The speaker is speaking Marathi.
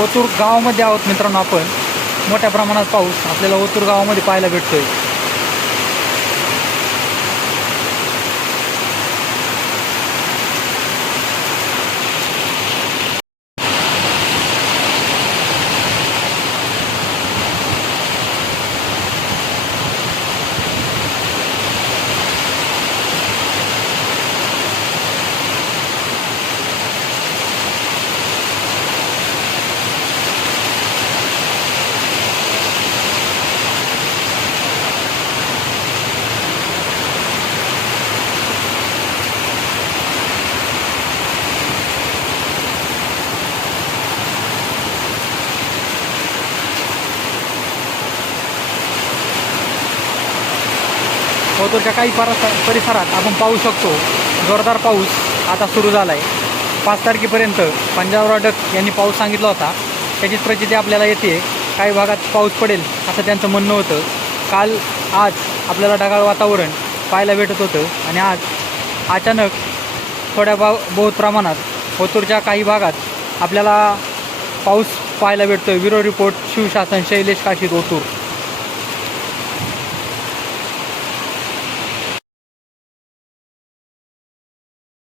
ओतूर गावामध्ये आहोत मित्रांनो आपण. मोठ्या प्रमाणात पाऊस आपल्याला ओतूर गावामध्ये पाहायला भेटतो आहे ओतूरच्या काही परस परिसरात आपण पाहू शकतो जोरदार पाऊस आता सुरू झाला आहे पाच तारखेपर्यंत पंजाबराव डक यांनी पाऊस सांगितला होता. त्याचीच प्रचिती आपल्याला येते. काही भागात पाऊस पडेल असं त्यांचं म्हणणं होतं. काल आज आपल्याला ढगाळ वातावरण पाहायला भेटत होतं आणि आज अचानक थोड्या बा बहुत प्रमाणात ओतूरच्या काही भागात आपल्याला पाऊस पाहायला भेटतोय. Bureau report Shivshasan Shailesh Kashid Otur.